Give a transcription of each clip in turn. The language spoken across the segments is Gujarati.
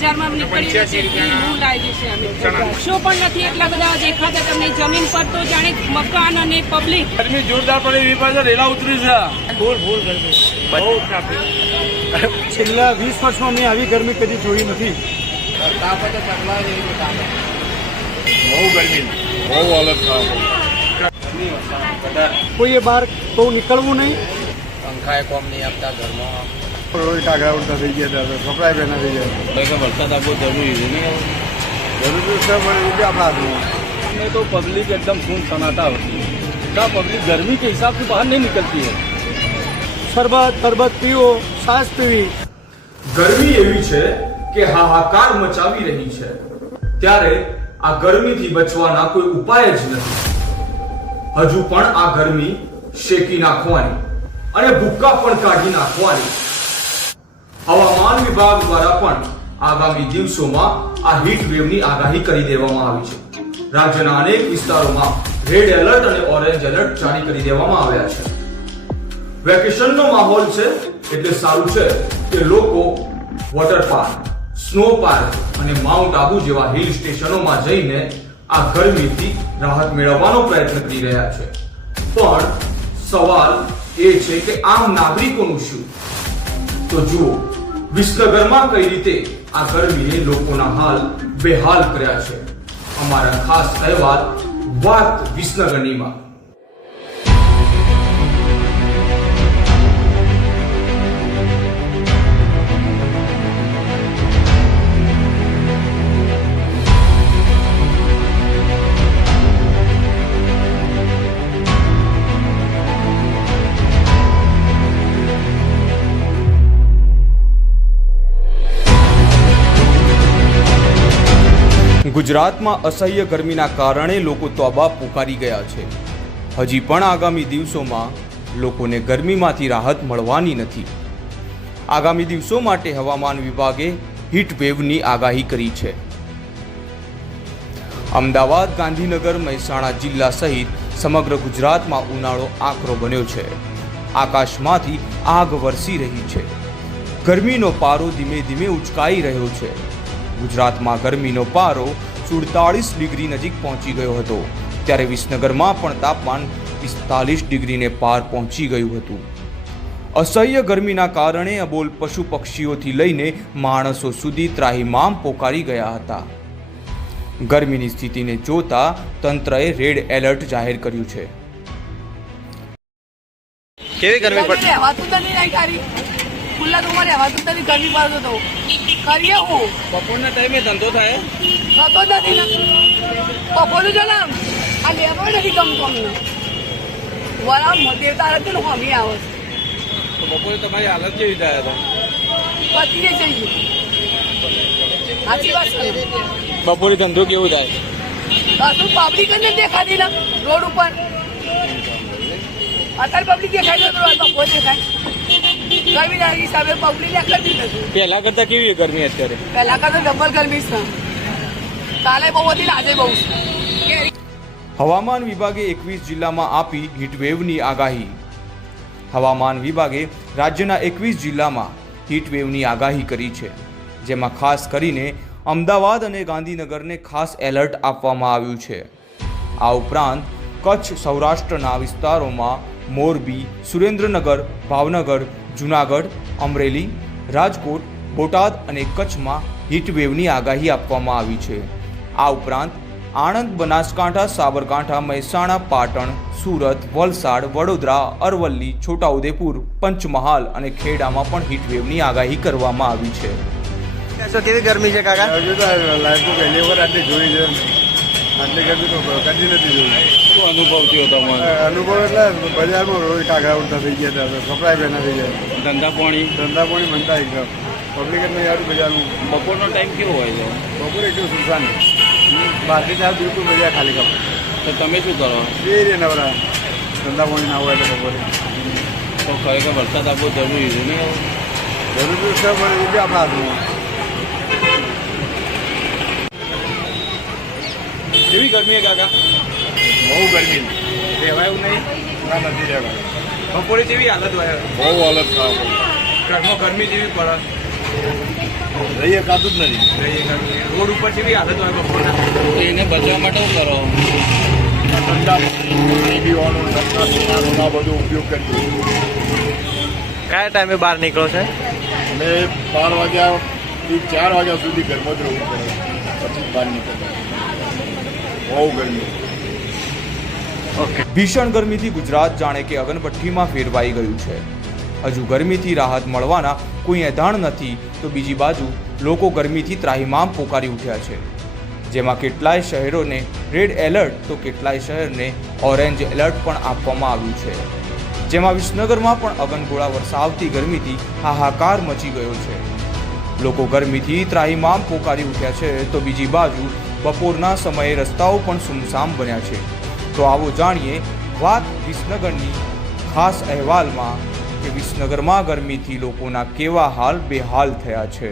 બજારમાં નીકળી જશે ભૂલ આવી જશે અમે. શું પણ નથી એટલા બધા દેખાતા તમને જમીન પર તો જાણે મકાન અને પબ્લિક ગરમી જોરદાર પડી એવી પાસે રેલા ઉતરી છે. ફૂલ ફૂલ ગરમી. બહુ ટ્રાફિક છેલ્લા વીસ વર્ષમાં મેં આવી ગરમી કદી જોઈ નથી. બહુ ગરમી. બહુ હાલત ખરાબ કોઈએ બહાર બહુ નીકળવું નહીં. પંખાએ કોમ નહીં આપતા ઘરમાં રોજ ટાઘા ઉડતા થઈ ગયા હતા કપડા પહેના થઈ ગયા કે વરસાદ આપવો જરૂરી છે નહીં જરૂર છે પણ એ બી આપણા હાથમાં नहीं तो पब्लिक एकदम खून सनाटा होती है क्या पब्लिक गर्मी के हिसाब से बाहर नहीं निकलती है શરબત તરબત પીવો છાશ પીવી ગરમી એવી છે કે હાહાકાર મચાવી રહી છે ત્યારે આ ગરમીથી બચવાના કોઈ ઉપાય જ નથી હજુ પણ આ ગરમી શેકી નાખવાની અને ભૂક્કા પણ કાઢી નાખવાની હવામાન વિભાગ દ્વારા પણ આગામી દિવસોમાં આ હીટ વેવની આગાહી કરી દેવામાં આવી છે. રાજ્યના અનેક વિસ્તારોમાં રેડ એલર્ટ અને ઓરેન્જ એલર્ટ જારી કરી દેવામાં આવ્યા છે. વેકેશનનો માહોલ છે એટલે સારું છે કે લોકો વોટર પાર્ક સ્નો પાર્ક અને માઉન્ટ આબુ જેવા હિલ સ્ટેશનોમાં જઈને આ ગરમીથી રાહત મેળવવાનો પ્રયત્ન કરી રહ્યા છે. પણ સવાલ એ છે કે આમ નાગરિકોનું શું? તો જુઓ વિસનગરમાં કઈ રીતે આ ગરમીએ લોકોના હાલ બેહાલ કર્યા છે? અમારા ખાસ તહેવાર વાત વિસનગરનીમાં ગુજરાતમાં અસહ્ય ગરમીના કારણે લોકો તોબા પુકારી ગયા છે. હજી પણ આગામી દિવસોમાં લોકોને ગરમીમાંથી રાહત મળવાની નથી. આગામી દિવસો માટે હવામાન વિભાગે હીટવેવની આગાહી કરી છે. અમદાવાદ, ગાંધીનગર, મહેસાણા જિલ્લા સહિત સમગ્ર ગુજરાતમાં ઉનાળો આકરો બન્યો છે. આકાશમાંથી આગ વરસી રહી છે. ગરમીનો પારો ધીમે ધીમે ઉચકાઈ રહ્યો છે. ગુજરાતમાં ગરમીનો પારો સુડતાળીસ ડિગ્રી નજીક પહોંચી ગયો હતો. ત્યારે વિસનગરમાં પણ તાપમાન પિસ્તાલીસ ડિગ્રીને પાર પહોંચી ગયું હતું. અસહ્ય ગરમીના કારણે અબોલ પશુ પક્ષીઓથી લઈને માણસો સુધી ત્રાહિમામ પોકારી ગયા હતા. ગરમીની સ્થિતિને જોતા તંત્રએ રેડ એલર્ટ જાહેર કર્યું છે. કેવી ગરમી પડે? રહેવાતું તો નહીં તારી. ખુલ્લા રૂમમાં રહેવાતું તો નહીં ગરમી પડતો તો. કરીએ હું. બપોરના ટાઈમે ધંધો થાય? થતો જ નથી ને. બપોરનું જો ને આ લેવો નથી ગમતો અમને વરા દેવતા હતી ને હમી આવે છે. તો બપોરે તમારી હાલત કેવી થાય તો? પતિએ જઈએ સાચી વાત છે. ને? બપોરે ધંધો કેવું થાય? કશું પબ્લિક જ નથી દેખાતી ને? રોડ ઉપર. અત્યારે પબ્લિક દેખાય છે બપોર દેખાય ગરમીના હિસાબે પબ્લિક દેખાતી નથી પહેલા કરતા કેવી ગરમી અત્યારે? પહેલા કરતા ડબલ ગરમી છે. કાલે બહુ હતી આજે બહુ હવામાન વિભાગે એકવીસ જિલ્લામાં આપી હીટવેવની આગાહી. હવામાન વિભાગે રાજ્યના એકવીસ જિલ્લામાં હીટવેવની આગાહી કરી છે, જેમાં ખાસ કરીને અમદાવાદ અને ગાંધીનગરને ખાસ એલર્ટ આપવામાં આવ્યું છે. આ ઉપરાંત, કચ્છ, સૌરાષ્ટ્રના વિસ્તારોમાં મોરબી, સુરેન્દ્રનગર, ભાવનગર, જૂનાગઢ, અમરેલી, રાજકોટ, બોટાદ અને કચ્છમાં હીટવેવની આગાહી આપવામાં આવી છે. આ ઉપરાંત આણંદ બનાસકાંઠા સાબરકાંઠા મહેસાણા પાટણ સુરત વલસાડ વડોદરા અરવલ્લી છોટાઉદેપુર પંચમહાલ અને ખેડામાં પણ હીટવેવની આગાહી કરવામાં આવી છે. તો કેવી ગરમી છે કાકા? હજુ તો લાઈફ પહેલી વખત આટલી જોઈ છે. આટલી ગરમી તો કદી નથી જોઈ. શું અનુભવ થયો તમારો? અનુભવ એટલે બજારમાં રોજ ટાઘા ઉડતા થઈ ગયા હતા સપ્લાય પહેના થઈ ગયા ધંધા પાણી? ધંધા પાણી બનતા એકદમ. પબ્લિક એટલે યાર બજારનું બપોરનો ટાઈમ કેવો હોય છે? બપોરે એટલું સુનસાન બહારથી ત્યાં બિલકુલ બધા ખાલી કપડા તો તમે શું કરો? એ રે નવરા. ધંધા પાણી ના હોય એટલે બપોરે તો ખરેખર વરસાદ આપવો જરૂરી છે નહીં જરૂરી છે પણ એ બી આપણા હાથમાં. કેવી ગરમી છે કાકા? બહુ ગરમી. રહેવાય એવું નહીં. ના નથી રહેવાય. બપોરે જેવી હાલત હોય? બહુ હાલત ખરાબ ઘરમાં ગરમી જેવી પડે. રહીએ કાતું જ નથી. રહીએ ગરમી રોડ ઉપર જેવી હાલત હોય બપોરના એને બચવા માટે શું કરો? ઠંડા પાણી પીવાનું ઠંડા પીવાનું આ બધું ઉપયોગ કરીએ. કયા ટાઈમે બહાર નીકળો છે? અમે બાર વાગ્યાથી ચાર વાગ્યા સુધી ઘરમાં જ રહેવું પડે. પછી બહાર નીકળતા બહુ ગરમી. ભીષણ ગરમીથી ગુજરાત જાણે કે અગનભઠ્ઠીમાં ફેરવાઈ ગયું છે. હજુ ગરમીથી રાહત મળવાના કોઈ એધાણ નથી, તો બીજી બાજુ લોકો ગરમીથી ત્રાહિમામ પોકારી ઉઠ્યા છે. જેમાં કેટલાય શહેરોને રેડ એલર્ટ, તો કેટલાય શહેરને ઓરેન્જ એલર્ટ પણ આપવામાં આવ્યું છે. જેમાં વિસનગરમાં પણ અગનગોળા વરસાવતી ગરમીથી હાહાકાર મચી ગયો છે. લોકો ગરમીથી ત્રાહિમામ પોકારી ઉઠ્યા છે, તો બીજી બાજુ બપોરના સમયે રસ્તાઓ પણ સુમસામ બન્યા છે. તો આવો જાણીએ વાત વિસનગરની ખાસ અહેવાલમાં કે વિસનગરમાં ગરમીથી લોકોના કેવા હાલ બેહાલ થયા છે?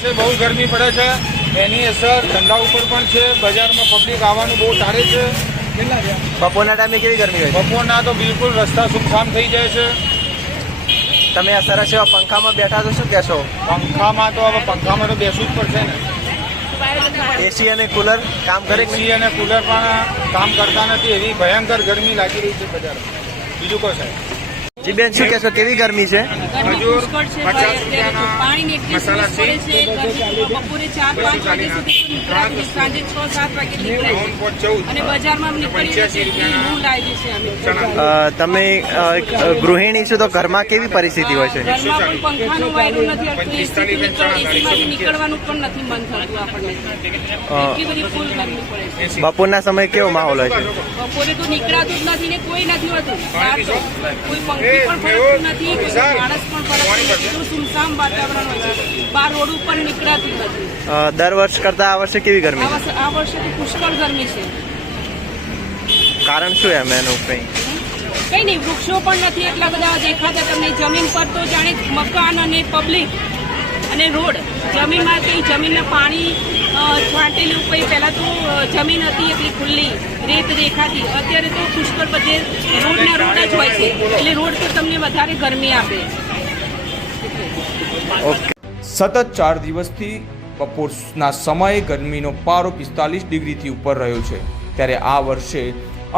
છે બહુ ગરમી પડે છે. એની અસર ધંધા ઉપર પણ છે. બજારમાં પબ્લિક આવવાનું બહુ ટાળે છે. બપોરના ટાઈમે કેવી ગરમી હોય બપોરના તો બિલકુલ રસ્તા સુમસામ થઈ જાય છે. તમે આ સરસ એવા પંખામાં બેઠા તો શું કહેશો? પંખામાં તો હવે પંખામાં તો બેસવું જ પડશે ને. એસી અને કુલર કામ કરે કે એસી અને કુલર પણ કામ કરતા નથી. એવી ભયંકર ગરમી લાગી રહી છે બજારમાં. બીજું કહો સાહેબ? જી બેન શું કહેશો કેવી ગરમી છે? તમે ગૃહિણી છો તો ઘરમાં કેવી પરિસ્થિતિ હોય છે? ઘરમાં પણ પંખાનું વાયરું નથી અડતું પિસ્તાલીસ એસી પંચાવન એસીમાંથી નીકળવાનું પણ નથી મન થતું આપણને. એટલી બધી ફૂલ ગરમી પડે છે. બપોરના સમયે કેવો માહોલ હોય છે? નીકળાતું જ નથી ને કોઈ નથી હોતું. કોઈ પંખી પણ ફરતું નથી કોઈ માણસ પણ ફરતું નથી. એટલું સુમસામ વાતાવરણ હોય છે. બહાર રોડ ઉપર નીકળાતું નથી. દર વર્ષ કરતા આ વર્ષે કેવી ગરમી આ વર્ષે આ વર્ષે તો પુષ્કળ ગરમી છે. કારણ શું એમ એનું કંઈ? કઈ નહીં વૃક્ષો પણ નથી એટલા બધા. દેખાતા તમને જમીન પર તો જાણે મકાન અને પબ્લિક અને રોડ. જમીનમાં કઈ જમીનના પાણી છાંટેલું કોઈ પહેલાં તો જમીન હતી એટલી ખુલ્લી, રેત દેખાતી. અત્યારે તો પુષ્કળ બધે રોડના રોડ જ હોય છે. એટલે રોડ તો તમને વધારે ગરમી આપે. સતત ચાર દિવસથી બપોરના સમયે ગરમીનો પારો પિસ્તાલીસ ડિગ્રીથી ઉપર રહ્યો છે. ત્યારે આ વર્ષે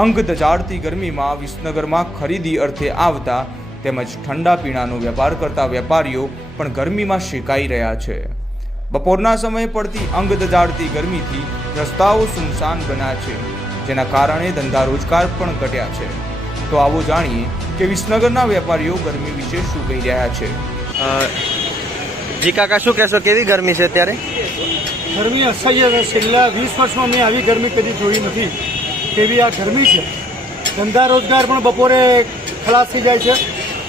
અંગ દજાડતી ગરમીમાં વિસનગરમાં ખરીદી અર્થે આવતા તેમજ ઠંડા પીણાનો વેપાર કરતા વેપારીઓ પણ ગરમીમાં શેકાઈ રહ્યા છે. બપોરના સમયે પડતી અંગ દજાડતી ગરમીથી રસ્તાઓ સુનસાન બન્યા છે જેના કારણે ધંધા રોજગાર પણ ઘટ્યા છે. તો આવો જાણીએ કે વિસનગરના વેપારીઓ ગરમી વિશે શું કહી રહ્યા છે. અ, જી કાકા શું કહેશો? કેવી ગરમી છે અત્યારે? ગરમી અસહ્ય છે. છેલ્લા વીસ વર્ષમાં મેં આવી ગરમી કદી જોઈ નથી. તેવી આ ગરમી છે? ધંધા રોજગાર પણ બપોરે ખલાસ થઈ જાય છે.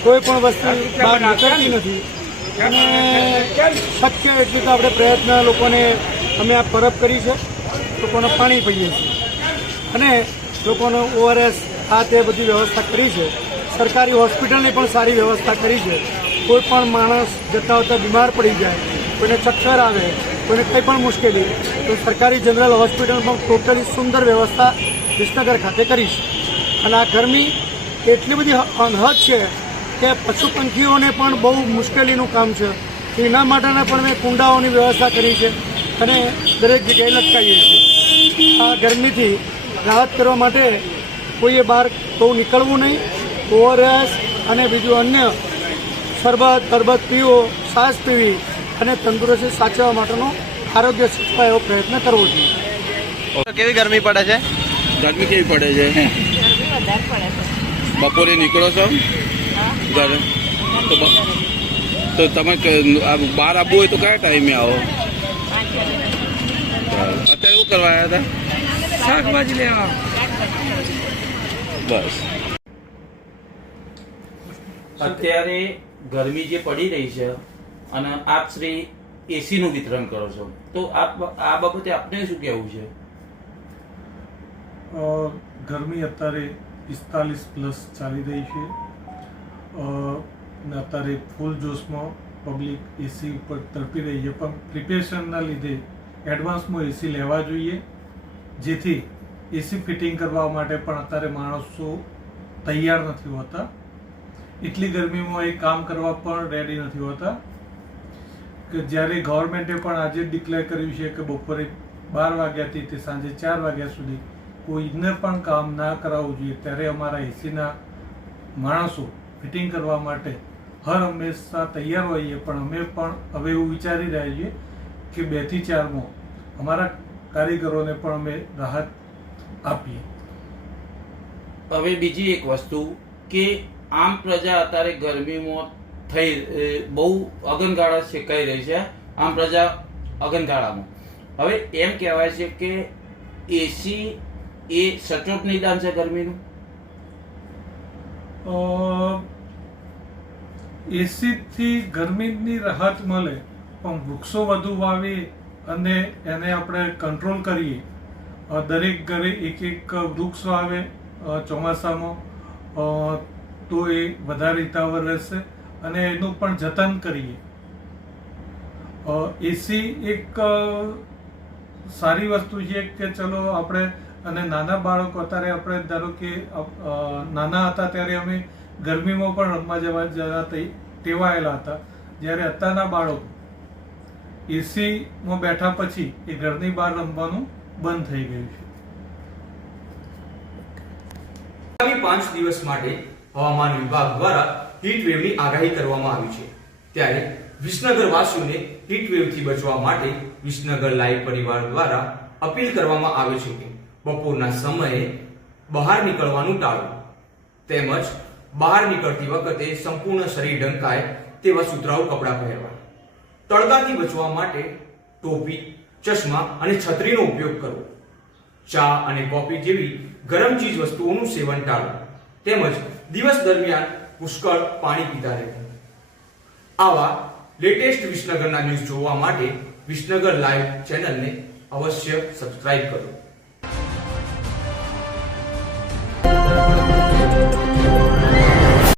કોઈ પણ વસ્તુ બહાર નીકળતી નથી. અને શક્ય એટલી તો આપણે પ્રયત્ન લોકોને અમે આ પરબ કરી છે. લોકોને પાણી પીએ છીએ. અને લોકોનો ઓઆરએસ આ તે બધી વ્યવસ્થા કરી છે. સરકારી હોસ્પિટલની પણ સારી વ્યવસ્થા કરી છે. કોઈ પણ માણસ જતા આવતા બીમાર પડી જાય, કોઈને ચક્કર આવે, કોઈને કંઈ પણ મુશ્કેલી, તો સરકારી જનરલ હોસ્પિટલમાં ટોટલી સુંદર વ્યવસ્થા વિસનગર ખાતે કરી છે. અને આ ગરમી એટલી બધી અનહદ છે કે પશુ પંખીઓને પણ બહુ મુશ્કેલીનું કામ છે. તો એના માટેના પણ મેં કુંડાઓની વ્યવસ્થા કરી છે અને દરેક જગ્યાએ લટકાવીએ છીએ. આ ગરમીથી રાહત કરવા માટે કોઈએ બહાર બહુ નીકળવું નહીં. ઓઆરએસ અને બીજું અન્ય શરબત તરબત પીવો શ્વાસ પીવી અને તંદુરસ્તી સાચવવા માટેનો આરોગ્ય શીખવા એવો પ્રયત્ન કરવો જોઈએ. કેવી ગરમી પડે છે? ગરમી કેવી પડે છે. બપોરે નીકળો છો? ઘરે તો તો તમે બહાર આવવું હોય તો કયા ટાઈમે આવો? અત્યારે શું કરવા આવ્યા હતા? શાકભાજી લેવા. બસ. અત્યારે ગરમી જે પડી રહી છે અને આપ શ્રી એસી નું વિતરણ કરો છો તો આપ આ બાબતે આપને શું કહેવું છે? ગરમી અત્યારે પિસ્તાલીસ પ્લસ ચાલી રહી છે. અત્યારે ફૂલ જોશમાં પબ્લિક એસી ઉપર તડપી રહી છે. પણ પ્રિપેરેશનના લીધે એડવાન્સમાં એસી લેવા જોઈએ. જેથી એસી ફિટિંગ કરવા માટે પણ અત્યારે માણસો તૈયાર નથી હોતા. એટલી ગરમીમાં એ કામ કરવા પણ રેડી નથી હોતા. કે જ્યારે ગવર્મેન્ટે પણ આજે ડિક્લેર કર્યું છે કે બપોરે બાર વાગ્યાથી તે સાંજે ચાર વાગ્યા સુધી કોઈને પણ કામ ના કરાવવું જોઈએ. ત્યારે અમારા એસીના માણસો ફિટિંગ કરવા માટે હર હંમેશા તૈયાર હોઈએ, પણ અમે પણ હવે એવું વિચારી રહ્યા છીએ કે બેથી ચારમાં અમારા કારીગરોને પણ અમે રાહત આપીએ. હવે બીજી એક વસ્તુ કે આમ પ્રજા અત્યારે ગરમીમાં થઈ બહુ અગનગાળા શેકાઈ રહી છે, આમ પ્રજા અગનગાળામાં. હવે એમ કહેવાય છે કે એસી એ સચોટ નિદાન છે ગરમીનું? એસીથી ગરમીની રાહત મળે, પણ વૃક્ષો વધુ વાવી અને એને આપણે કંટ્રોલ કરીએ. દરેક ઘરે એક એક વૃક્ષ વાવે ચોમાસામાં. તો એ વધારે હિતાવર રહેશે અને એનું પણ જતન કરીએ. એસી એક સારી વસ્તુ છે કે ચલો આપણે અને નાના બાળકો અત્યારે આપણે ધારો કે નાના હતા ત્યારે અમે ગરમીમાં પણ રમવા જવા જવા ટેવાયેલા હતા. જ્યારે અત્યારના બાળકો એસીમાં બેઠા પછી એ ઘરની બહાર રમવાનું બંધ થઈ ગયું છે. આગામી પાંચ દિવસ માટે હવામાન વિભાગ દ્વારા હીટ વેવની આગાહી કરવામાં આવી છે. ત્યારે વિસનગર વાસીઓને હીટ વેવથી બચવા માટે વિસનગર લાઈવ પરિવાર દ્વારા અપીલ કરવામાં આવે છે કે બપોરના સમયે બહાર નીકળવાનું ટાળો. તેમજ બહાર નીકળતી વખતે સંપૂર્ણ શરીર ઢંકાય તેવા સુતરાઉ કપડાં પહેરવા. તડકાથી બચવા માટે ટોપી, ચશ્મા અને છત્રીનો ઉપયોગ કરવો. ચા અને કોફી જેવી ગરમ ચીજ વસ્તુઓનું સેવન ટાળો. તેમજ દિવસ દરમિયાન પુષ્કળ પાણી પીતા રહેવું. આવા લેટેસ્ટ વિસનગરના ન્યૂઝ જોવા માટે વિસનગર લાઈવ ચેનલને અવશ્ય સબસ્ક્રાઇબ કરો.